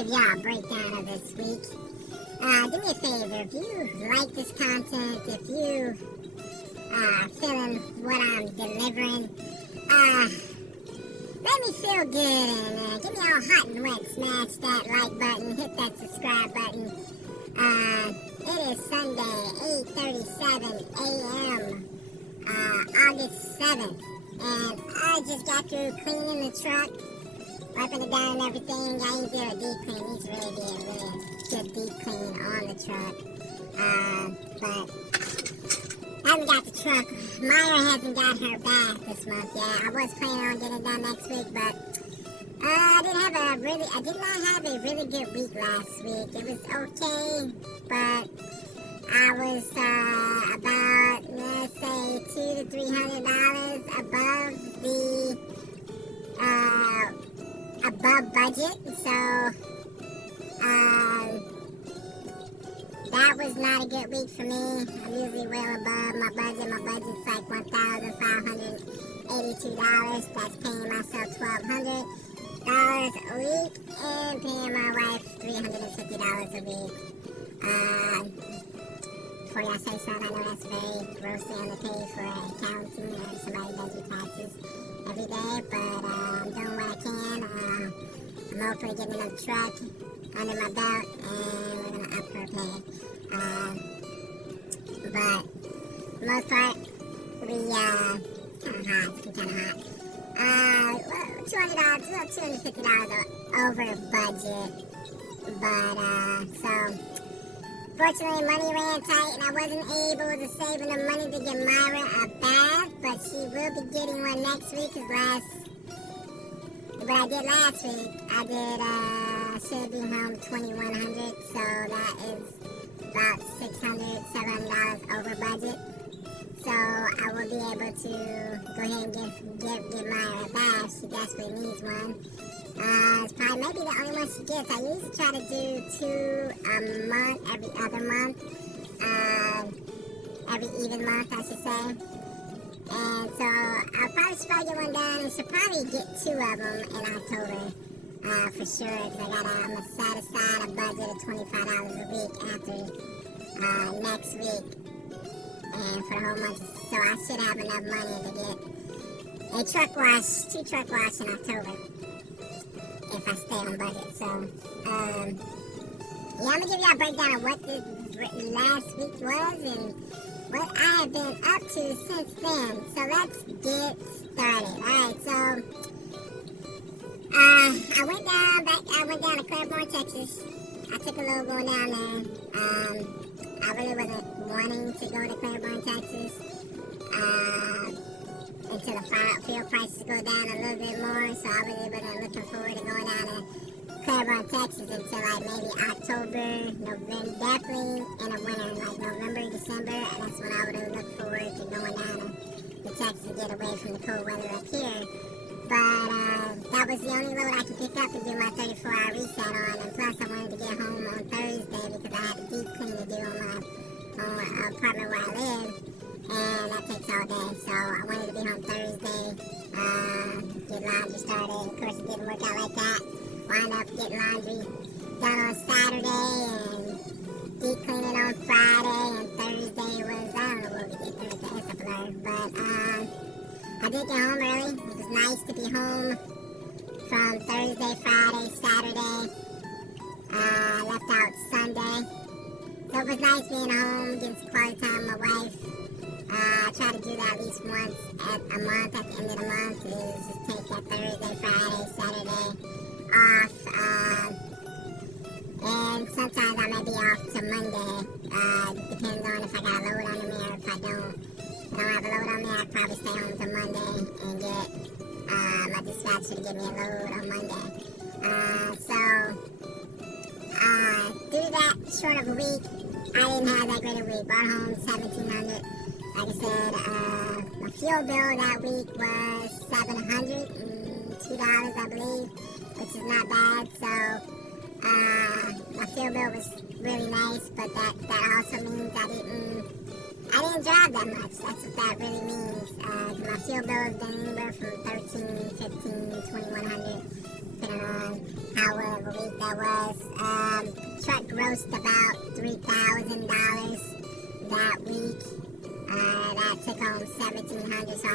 give y'all a breakdown of this week. Do me a favor, if you like this content, if you are feeling what I'm delivering, let me feel good and give me all hot and wet. Smash that like button, hit that subscribe button. It is Sunday, 8:37 a.m., August 7th, and I just got through cleaning the truck, wiping it down and everything. I ain't did a deep clean. Needs to really be a really good deep clean on the truck. But I haven't got the truck. Myra hasn't got her back this month yet. I was planning on getting it done next week, but I did not have a really good week last week. It was okay, but I was about, let's say, $200 to $300 above budget. So that was not a good week for me. I'm usually well above my budget. My budget's like $1,582. That's paying myself $1,200 a week and paying my wife $350 a week. Before y'all say something, I know that's very grossly underpaid for accounting or somebody does your taxes every day, but I'm doing what I can. I'm hoping to get another truck under my belt, and we're going to up her pay. But for the most part, we, $250 over budget, but, so, fortunately, money ran tight, and I wasn't able to save enough money to get Myra a bath, but she will be getting one next week, because what I did last week, should be home $2,100, so that is about $600, $700 over budget. So I will be able to go ahead and give Myra a bath. She desperately needs one. It's probably maybe the only one she gets. I usually try to do 2 a month, every other month, every even month, I should say. And so I'll probably try to get one done, and she'll probably get 2 of them in October, for sure. Because I'm gonna set aside a budget of $25 a week after next week, and for the whole month. So I should have enough money to get a truck wash, 2 truck wash in October, if I stay on budget. So, yeah, I'm gonna give y'all a breakdown of what this last week was and what I have been up to since then. So let's get started. Alright, so I went down to Claiborne, Texas. I took a little going down there. I really wasn't wanting to go to Claiborne, Texas, until the fuel prices go down a little bit more. So I really wasn't looking forward to going down to Claiborne, Texas until like maybe October, November, definitely in the winter, like November, December. And that's when I would have looked forward to going down to Texas to get away from the cold weather up here. But that was the only load I could pick up and do my 34-hour reset on. And plus, I wanted to get home on Thursday because I had a deep clean to do on my apartment where I live. And that takes all day. So I wanted to be home Thursday, get laundry started. Of course, it didn't work out like that. Wound up getting laundry done on Saturday and deep cleaning on Friday. And Thursday was, I don't know what we did Thursday, it's a blur. But I did get home early. It was nice to be home from Thursday, Friday, Saturday. Left out Sunday. So it was nice being home, getting some quality time with my wife. I try to do that at least once a month at the end of the month, is just take that Thursday, Friday, Saturday off. And sometimes I may be off to Monday. Depends on if I got a load on me or if I don't. If I don't have a load on me, I'd probably stay home till Monday and get my dispatcher to give me a load on Monday. Through that short of a week, I didn't have that great a week. Brought home $1,700. Like I said, my fuel bill that week was $702, I believe, which is not bad. So my fuel bill was really nice, but that also means I didn't drive that much. That's what that really means. My fuel bill has been anywhere from $1,300, $1,500, $2,100, depending on how of a week that was. Truck grossed about $3,000 that week. That took home $1,700. So I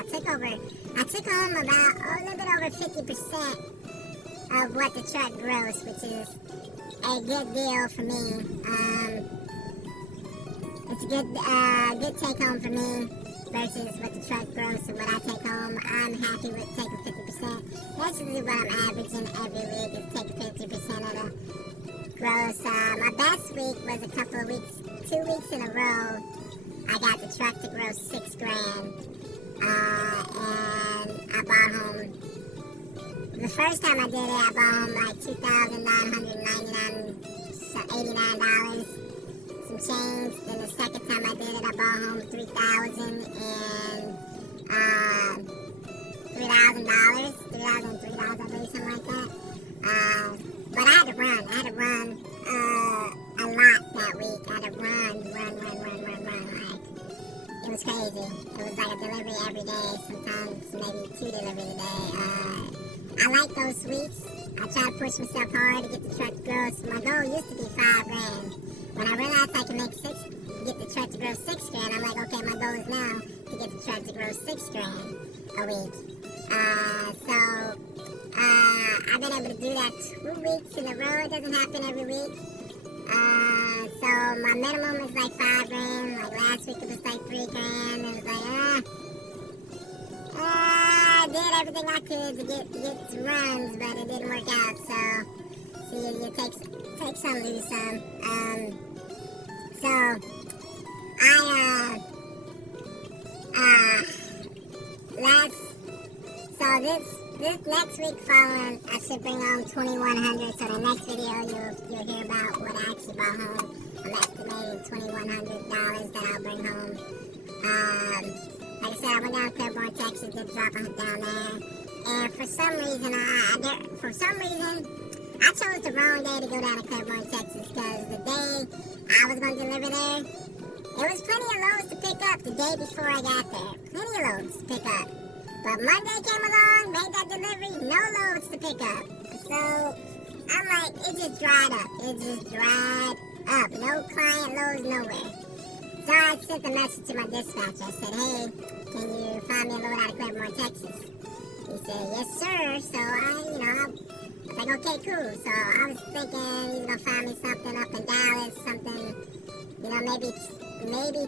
took home about a little bit over 50% of what the truck grossed, which is a good deal for me. It's a good take home for me versus what the truck gross and what I take home. I'm happy with taking 50%. That's usually what I'm averaging every week, is take 50% of the gross. My best week was a couple of weeks, 2 weeks in a row. I got the truck to gross $6,000, and I bought home. The first time I did it, I bought home like $2,989, some change. Then the second time I did it, I bought home $3,000 I believe, something like that. But I had to run. A lot that week. I had to run. Like, it was crazy. It was like a delivery every day, sometimes maybe 2 deliveries a day. I like those weeks. I try to push myself hard to get the truck to gross. My goal used to be $5,000. When I realized I could make get the truck to gross $6,000, I'm like, okay, my goal is now to get the truck to gross $6,000 a week. I've been able to do that 2 weeks in a row. It doesn't happen every week. So my minimum is like $5,000. Like last week it was like $3,000. It was like, I did everything I could to get some runs, but it didn't work out. So you take some, lose some. This next week following, I should bring home $2,100. So the next video, you'll hear about what I actually brought home. I'm estimating $2,100 that I'll bring home. Like I said, I went down to Claiborne, Texas, did drop down there. And for some reason, I chose the wrong day to go down to Claiborne, Texas, because the day I was going to deliver there, there was plenty of loads to pick up the day before I got there. Plenty of loads to pick up. But Monday came along, made that delivery, no loads to pick up. So I'm like, it just dried up. No client loads nowhere. So I sent a message to my dispatcher. I said, hey, can you find me a load out of Claiborne, Texas? He said, yes, sir. So I was like, okay, cool. So I was thinking he's going to find me something up in Dallas, something, maybe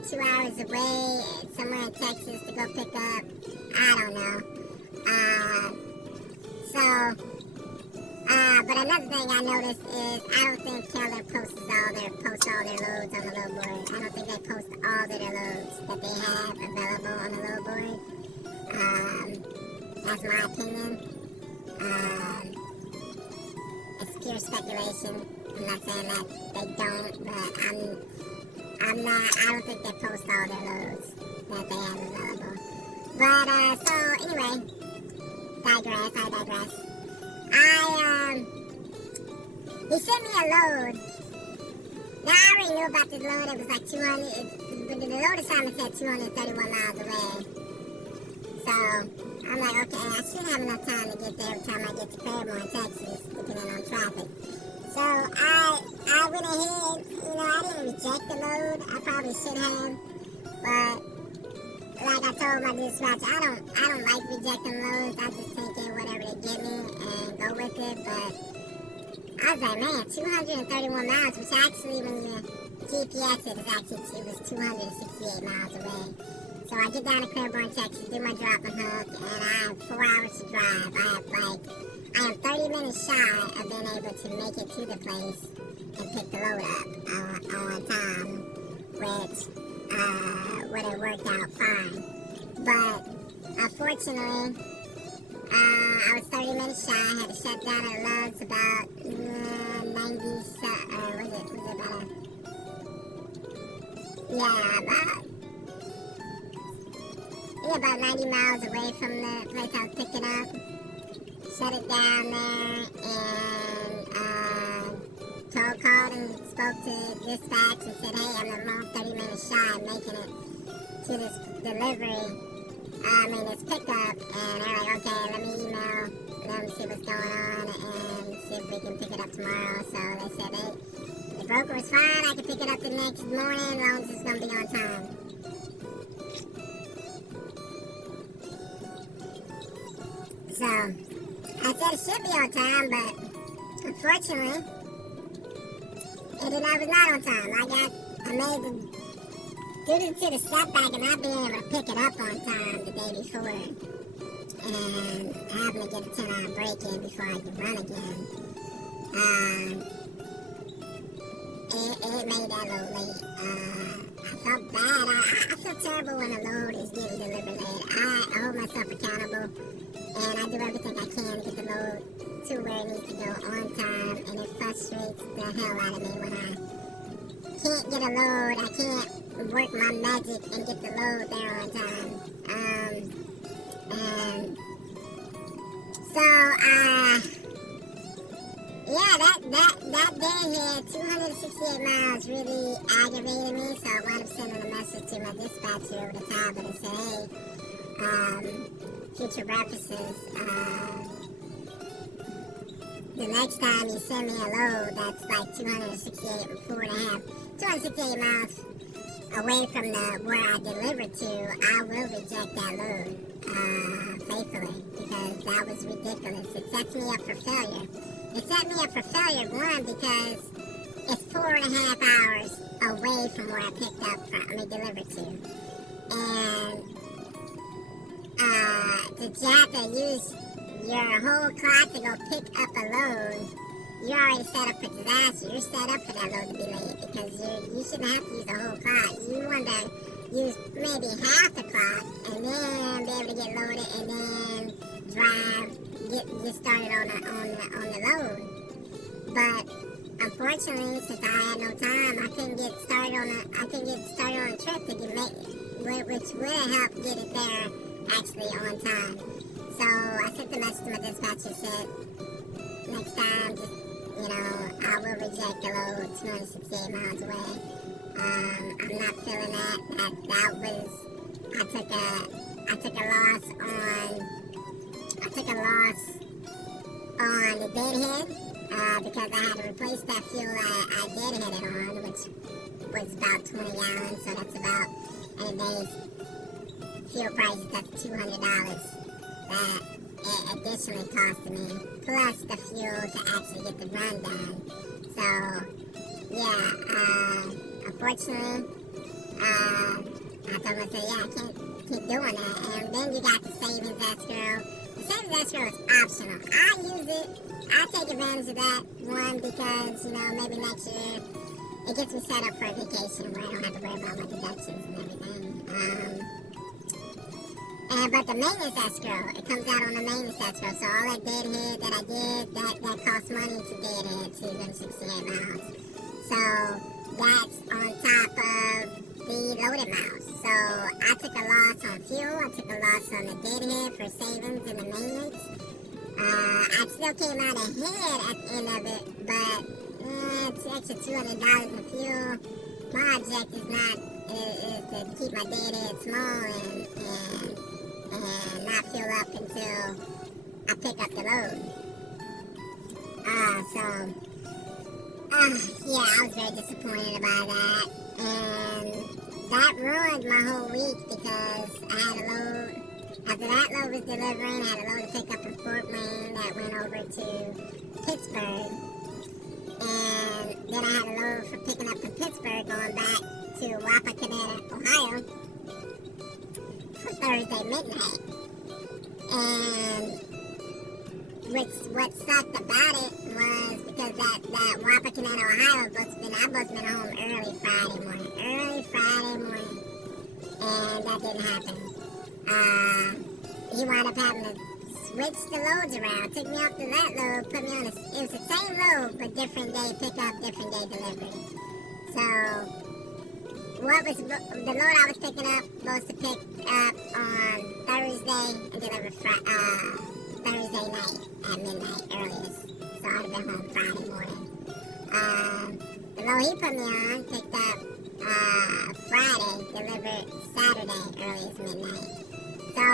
2 hours away, somewhere in Texas to go pick up. I don't know. But another thing I noticed is I don't think Keller posts all their loads on the load board. I don't think they post all of their loads that they have available on the load board. That's my opinion. It's pure speculation. I'm not saying that they don't, but I don't think they post all their loads that they have available. But, so, anyway, I digress. He sent me a load. Now, I already knew about this load. It was like 200, but the load assignment said 231 miles away. So, I'm like, okay, I should have enough time to get there every time I get to Claiborne, Texas, depending on traffic. So, I went ahead, I didn't reject the load. I probably should have, but like I told my dispatcher, I don't like rejecting loads. I just take in whatever they give me and go with it. But I was like, man, 231 miles, which actually, when you GPS it, it was 268 miles away. So I get down to Claiborne, Texas, do my drop and hook, and I have 4 hours to drive. I am 30 minutes shy of being able to make it to the place and pick the load up on time, which would have worked out fine. But unfortunately, I was 30 minutes shy. I had to shut down at Love's about 90 miles away from the place I was picking up. Shut it down there and called and spoke to dispatch and said, hey, I'm around 30 minutes shy of making it to this delivery, this pickup. And they're like, okay, let them to see what's going on and see if we can pick it up tomorrow. So they said the broker was fine. I could pick it up the next morning as long as it's going to be on time. So I said it should be on time, but unfortunately, it was not on time. I made the due to the setback and not being able to pick it up on time the day before, and having to get a 10-hour break in before I could run again, it made that a little late. I felt bad. I feel terrible when a load is getting delivered late. I hold myself accountable, and I do everything I can to get the load to where it needs to go on time, and it frustrates the hell out of me when I can't get a load. I can't work my magic and get the load there on time. And so, that day here, 268 miles really aggravated me, so I wound up sending a message to my dispatcher over the top and said, hey, future references, the next time you send me a load that's like 268 miles away from where I delivered to, I will reject that load faithfully, because that was ridiculous. It sets me up for failure. It set me up for failure, one, because it's 4.5 hours away from where I delivered to. And to have to use your whole clock to go pick up a load, you're already set up for disaster. You're set up for that load to be late, because you shouldn't have to use the whole clock. You want to use maybe half the clock and then be able to get loaded and then get started on the load. But unfortunately, since I had no time, I couldn't get started on the trip which would have helped get it there actually on time. So I sent the message to my dispatcher, said next time, just, I will reject the load 268 miles away. I'm not feeling that. I took a loss on the deadhead, because I had to replace that fuel I deadheaded on, which was about 20 gallons, so that's about, in today's fuel prices, that's $200 that it additionally costed me, plus the fuel to actually get the run done. So, yeah, unfortunately, I told myself, I can't keep doing that. And then you got the savings escrow. The savings escrow is optional. I use it. I take advantage of that, one, because, maybe next year it gets me set up for a vacation where I don't have to worry about my deductions and everything. But the maintenance escrow, it comes out on the maintenance escrow. So all that deadhead that I did, that costs money to deadhead 268 miles. So that's on top of the loaded miles. So I took a loss on fuel. I took a loss on the deadhead for savings and the maintenance. I still came out ahead at the end of it, but it's extra $200 in fuel. My objective is to keep my deadhead small and not fill up until I pick up the load. I was very disappointed about that, and that ruined my whole week, because I had a load. After that load was delivering, I had a load to pick up in Fort Wayne that went over to Pittsburgh, and then I had a load for picking up in Pittsburgh going back to Wapakoneta, Ohio, for Thursday midnight. And what sucked about it was because that Wapakoneta, Ohio, I must have been home early Friday morning, and that didn't happen. He wound up having to switch the loads around, took me off to that load, put me on it was the same load, but different day pickup, different day delivery. So the load I was picking up was to pick up on Thursday and deliver Thursday night at midnight earliest. So I'd have been home Friday morning. The load he put me on picked up Friday, delivered Saturday earliest midnight. So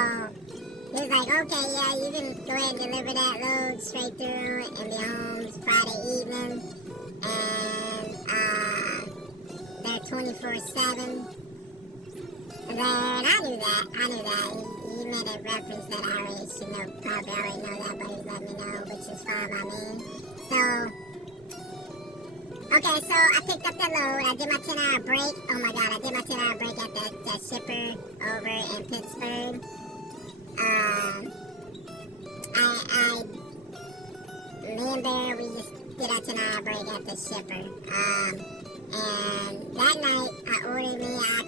He was like, okay, yeah, you can go ahead and deliver that load straight through and be home Friday evening. And they're 24/7 there. And I knew that. He made a reference that I already should know, probably already know that, but he let me know, which is fine by me. So, okay, so I picked up the load. I did my 10-hour break. Oh my God, I did my 10-hour break at that shipper over in Pittsburgh. Me and Bear, we just did our 10-hour break at the shipper. And that night, I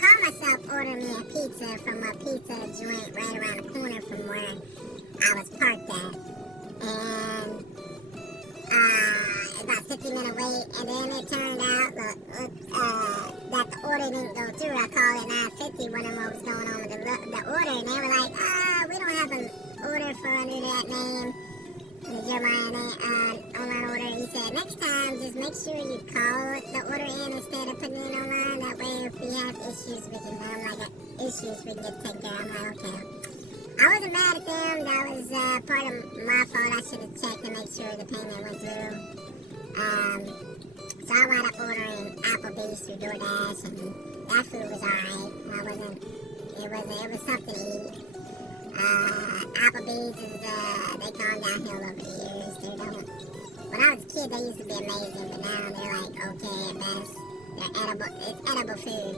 called myself ordering me a pizza from a pizza joint right around the corner from where I was parked at. And about 50-minute wait, and then it turned out that the order didn't go through. I called at 9:50, wondering what was going on with the order, and they were like, we don't have an order for under that name, the Jeremiah online order. He said, next time, just make sure you call the order in instead of putting it online. That way, if we have issues, we can get taken care of. I'm like, okay. I wasn't mad at them. That was part of my fault. I should have checked to make sure the payment went through. So I wound up ordering Applebee's through DoorDash, and that food was alright. It was something to eat. Applebee's they gone downhill over the years. When I was a kid, they used to be amazing, but now they're like okay at best. It's edible food.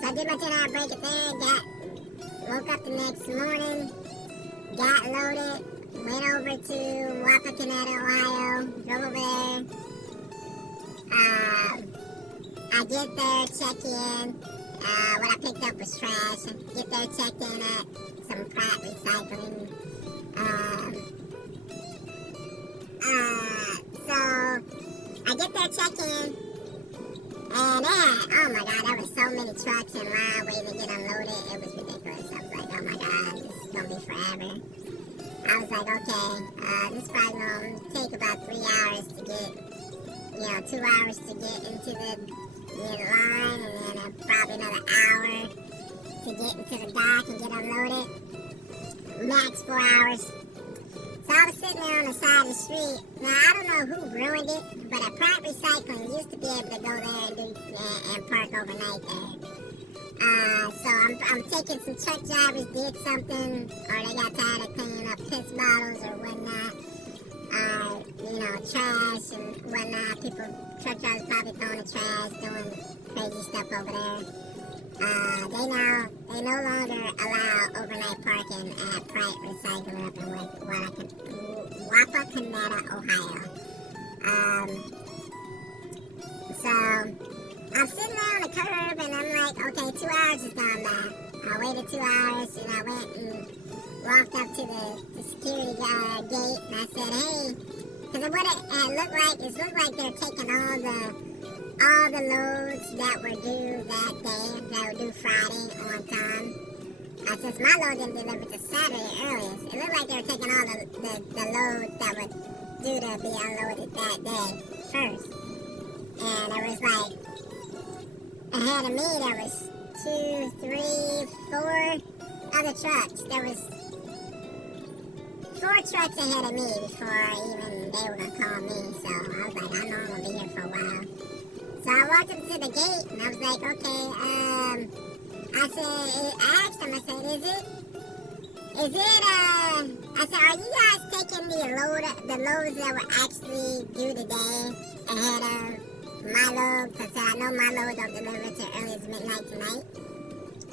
So I did my 10-hour break at there, woke up the next morning, got loaded, went over to Wapakoneta, Ohio, drove over there. I get there, check in. What I picked up was trash. Get there, check in at some Pratt Recycling. So I get there, check in. And oh my God, there were so many trucks in line waiting to get unloaded. It was ridiculous. I was like, oh my God, this is going to be forever. I was like, okay, this is probably going to take about 3 hours to get, 2 hours to get into the line, and then probably another hour to get into the dock and get unloaded. Max 4 hours. So I was sitting there on the side of the street. Now, I don't know who ruined it, but at Pratt Recycling, you used to be able to go there and park overnight there. So I'm taking some truck drivers did something, or they got tired of cleaning up piss bottles or whatnot. Trash and whatnot. Truck drivers probably throwing the trash, doing crazy stuff over there. They no longer allow overnight parking at Pratt Recycling up in Wapakoneta, Ohio. So I'm sitting there on the curb and I'm like, okay, 2 hours has gone by. I waited 2 hours and I went and walked up to the security gate and I said, hey, because what it looked like they're taking all the loads that were due that day, that were due Friday on time. Since my load didn't deliver to Saturday earliest, it looked like they were taking all the loads that were due to be unloaded that day first. And there was like, ahead of me, there was 2, 3, 4 other trucks. There was 4 trucks ahead of me before even they were going to call me. So I was like, I know I'm going to be here for a while. So I walked up to the gate and I was like, okay, I asked him, I said, I said, are you guys taking the loads that were actually due today ahead of my load? Because I know my load don't deliver till early as midnight tonight,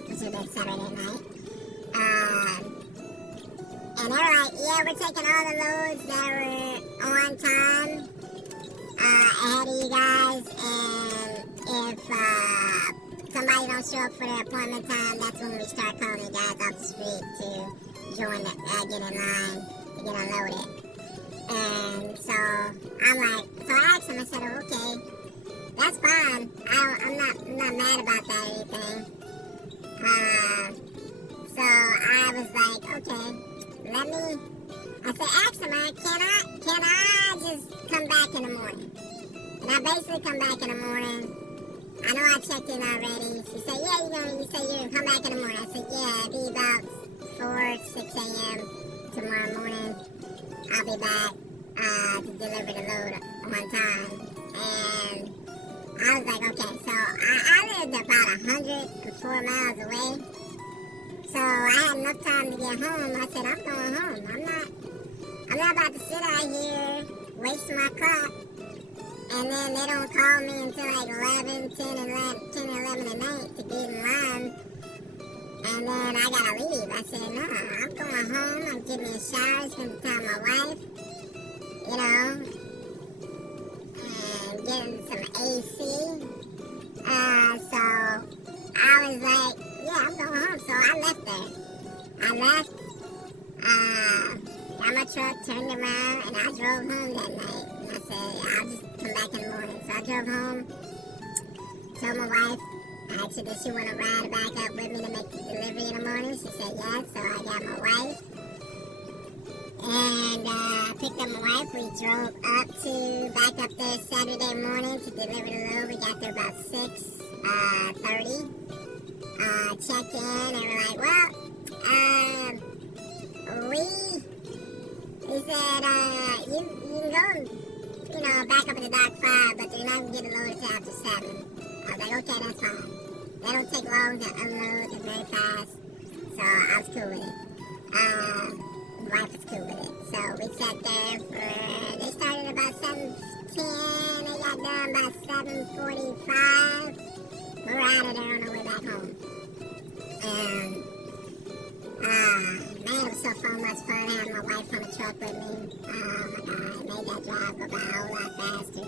which would be Saturday night. And they were like, yeah, we're taking all the loads that were on time ahead of you guys, and if somebody don't show up for their appointment time, that's when we start calling you guys off the street to join get in line to get unloaded. And so I asked him, I said, oh, okay, that's fine. I'm not mad about that or anything. So I was like, okay, asked him, can I just come back in the morning? And I basically come back in the morning. I know I checked in already. She said, yeah, you said you're going to come back in the morning. I said, yeah, it'll be about 4, 6 a.m. tomorrow morning. I'll be back to deliver the load on time. And I was like, okay. So I lived about 104 miles away. So I had enough time to get home. I said, I'm going home. I'm not about to sit out here wasting my clock. And then they don't call me until like 11 at night to get in line. And then I gotta leave. I said, no, I'm going home. I'm getting me a shower, spending time with my wife, you know, and getting some AC. So I was like, yeah, I'm going home. So I left there. I left, got my truck, turned around, and I drove home that night. And I said, I'll just come back in the morning. So I drove home, told my wife, I asked her, did she want to ride back up with me to make the delivery in the morning? She said yes, so I got my wife. And picked up my wife. We drove back up there Saturday morning to deliver the load. We got there about 6:30. Checked in, and we're like, well, he said, you can go, back up in the dock 5, but you're not going to get a load until after 7. I was like, okay, that's fine. They don't take long to unload, they're very fast. So I was cool with it. My wife was cool with it. So we sat there they started about 7:10, they got done by 7:45. We were out of there on our way back home. And, man, it was so much fun having my wife on the truck with me. Oh my God, it made that drive go by a whole lot faster.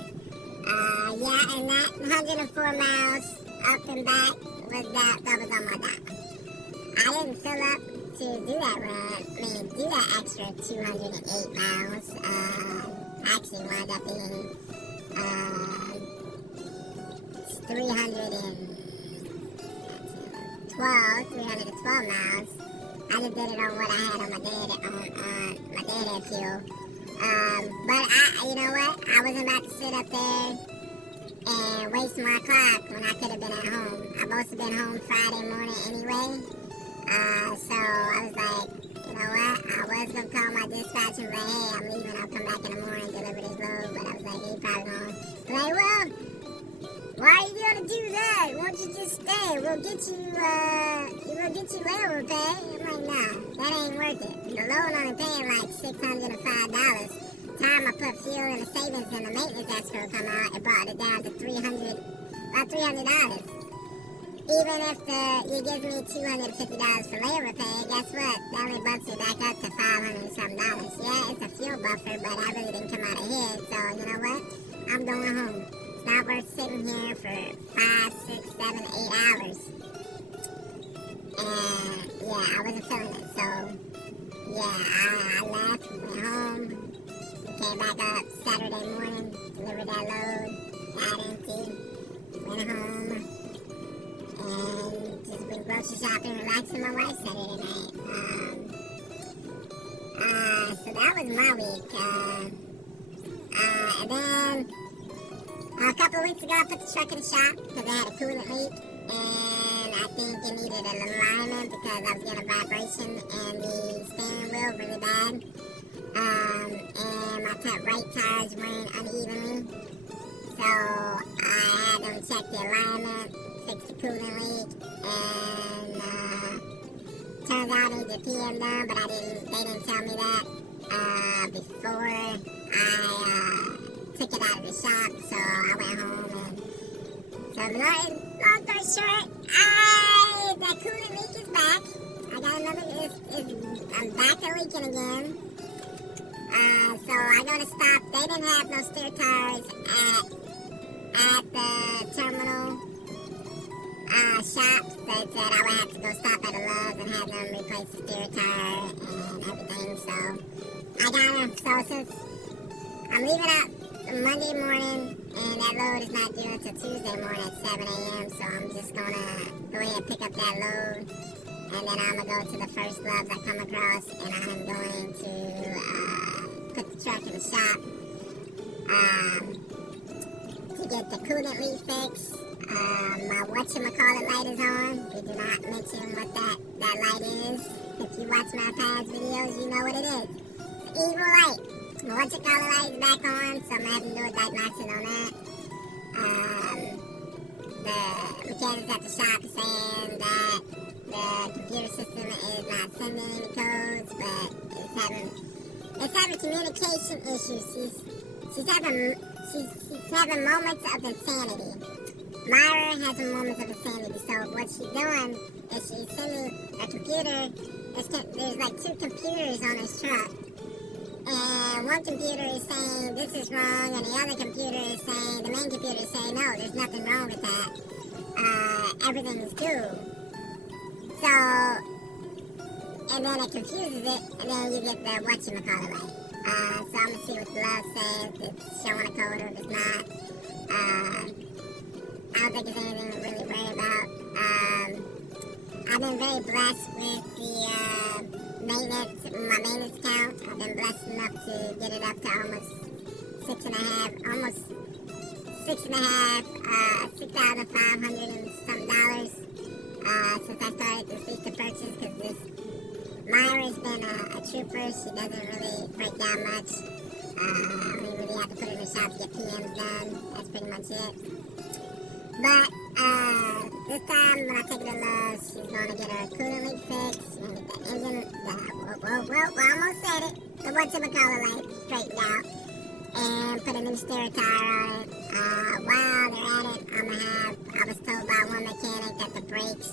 Yeah, and that 104 miles up and back that was on my dock. I didn't fill up to do that run, do that extra 208 miles. Actually wound up being 312 miles. I just did it on what I had on my dead fuel. But you know what? I wasn't about to sit up there and waste my clock when I could have been at home. I must have been home Friday morning anyway. So I was like, you know what? I was going to call my dispatch and be like, hey, I'm leaving. I'll come back in the morning and deliver this load. But I was like, he probably going to be like, well, why are you going to do that? Won't you just stay? We'll get you railroad pay. I'm like, nah, that ain't worth it. The load only paying like $605. Time I put fuel in the savings and the maintenance escrow come out, it brought it down to about $300. Even if you give me $250 for labor pay, guess what? That only bumps me back up to $500 and something. Yeah, it's a fuel buffer, but I really didn't come out ahead. So you know what? I'm going home. It's not worth sitting here for 5, 6, 7, 8 hours. And yeah, I wasn't feeling it. So yeah, I left, went home. Came back up Saturday morning, delivered that load, got empty, went home, and just went grocery shopping, relaxing my wife Saturday night. So that was my week. And then a couple of weeks ago, I put the truck in the shop because I had a coolant leak, and I think it needed an alignment because I was getting a vibration in the steering wheel really bad. And my right tires ran unevenly, so I had them check the alignment, fix the coolant leak, and turns out I needed PM done, but they didn't tell me that before I took it out of the shop, so I went home, and so long story short, that coolant leak is back. I got another, I'm back to leaking again. So I go to stop. They didn't have no steer tires at the terminal shop. So it said I would have to go stop at a Love's and have them replace the steer tire and everything. So I got them. So since I'm leaving out Monday morning and that load is not due until Tuesday morning at 7 a.m. So I'm just going to go ahead and pick up that load. And then I'm going to go to the first Love's I come across, and I'm going to put the truck in the shop to get the coolant leak fixed. My whatchamacallit light is on. We do not mention what that light is. If you watch my past videos, you know what it is. It's an evil light. My whatchamacallit light is back on, so I'm having to do a diagnostic on that. The mechanics at the shop is saying that the computer system is not sending any codes, but it's having communication issues. She's having moments of insanity. Myra has a moment of insanity. So what she's doing is she's sending a computer. There's like two computers on his truck. And one computer is saying this is wrong, and the other computer is saying, the main computer is saying, no, there's nothing wrong with that. Everything is good. So, and then it confuses it, and then you get the whatchamacallit light. So I'm going to see what the love says, if it's showing a code or if it's not. I don't think there's anything to really worry about. I've been very blessed with the my maintenance account. I've been blessed enough to get it up to almost $6,500 and some dollars since I started this lease to purchase, because this Myra's been a trooper. She doesn't really break down much. We really have to put her in the shop to get PMs done. That's pretty much it. But this time when I take her to Lowe's, she's going to get her coolant leak fixed. She's going to get the engine, I almost said it, the whatchamacallit light straightened out, and put a new steer tire on it. While they're at it, I was told by one mechanic that the brakes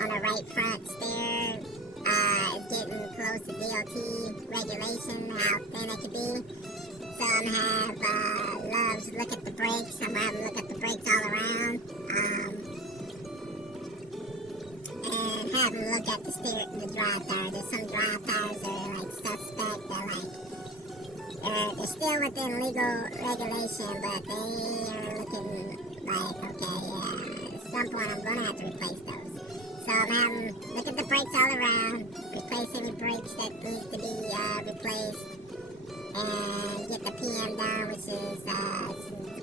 on the right front steer is getting close to DOT regulation, how thin it could be. So I'm going to have Loves look at the brakes. I'm going to have him look at the brakes all around. And have him look at the drive tires. There's some drive tires that are like suspect. They're still within legal regulation, but they are looking like, okay, at some point I'm going to have to replace those. So I'm having him look at the brakes all around, replace any brakes that needs to be replaced, and get the PM done, which is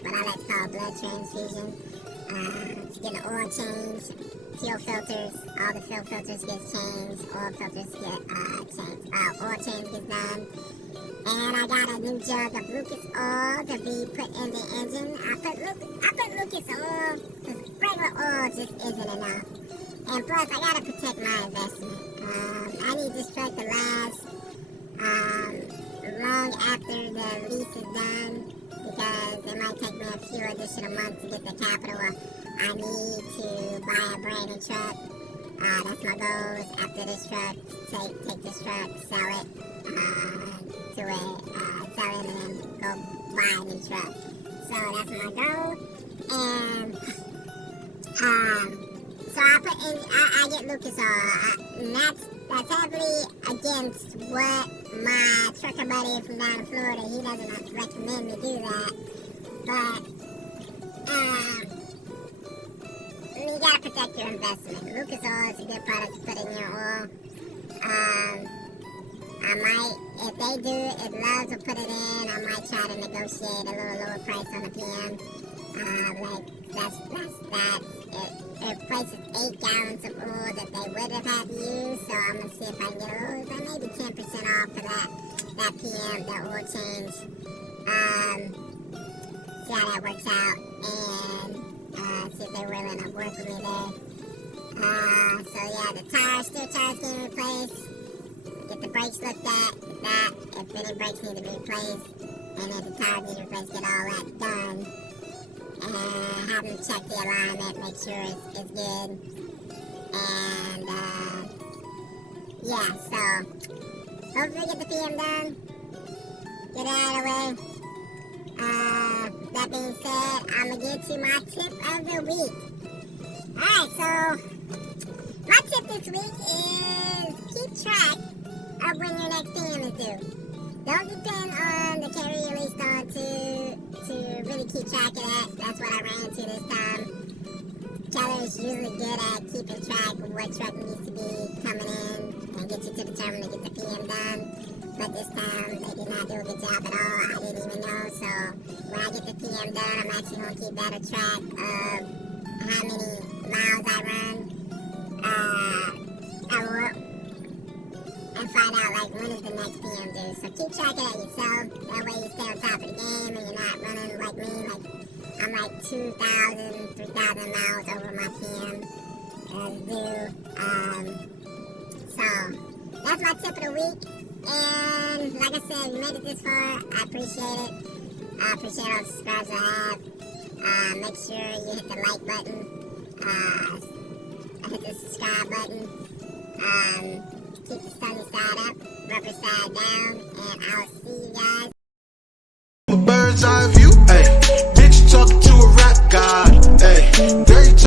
what I like to call blood transfusion. Get an oil change, fuel filters, all the fuel filters get changed, oil filters get changed, oil change gets done. And I got a new jug of Lucas oil to be put in the engine. I put Lucas oil because regular oil just isn't enough. And plus, I gotta protect my investment. I need this truck to last long after the lease is done, because it might take me a few additional months to get the capital I need to buy a brand new truck. That's my goal, is after this truck, take this truck, sell it, sell it and then go buy a new truck. So that's my goal. And so I get Lucas oil, and that's heavily against what my trucker buddy from down in Florida, he doesn't recommend me do that. But you gotta protect your investment. Lucas oil is a good product to put in your oil. I might, if they do, if Loves will put it in, I might try to negotiate a little lower price on the PM. It replaces 8 gallons of oil that they would have had to use, so I'm going to see if I can get a little, maybe 10% off for that PM, the oil change. See how that works out, and see if they're willing to work with me there. So yeah, the steer tires getting replaced. Get the brakes looked at, if any brakes need to be replaced, and if the tires need to be replaced, get all that done. And have them check the alignment, make sure it's good. And yeah, so hopefully get the PM done, get it out of the way. That being said, I'm gonna get to my tip of the week. Alright, so my tip this week is keep track of when your next PM is due. Don't depend on the carrier you leased on to really keep track of that. That's what I ran into this time. Keller is usually good at keeping track of what truck needs to be coming in and get you to the terminal to get the PM done. But this time, they did not do a good job at all. I didn't even know. So when I get the PM done, I'm actually going to keep better track of how many miles I run. I will, and find out like when is the next PM due. So keep track of that yourself. That way you stay on top of the game and you're not running like me. Like I'm like 2,000, 3,000 miles over my PM due. So that's my tip of the week. And like I said, if you made it this far, I appreciate it. I appreciate all the subscribers I have. Make sure you hit the like button. Hit the subscribe button. Keep the sunny side up, rubber side down, and I'll see you guys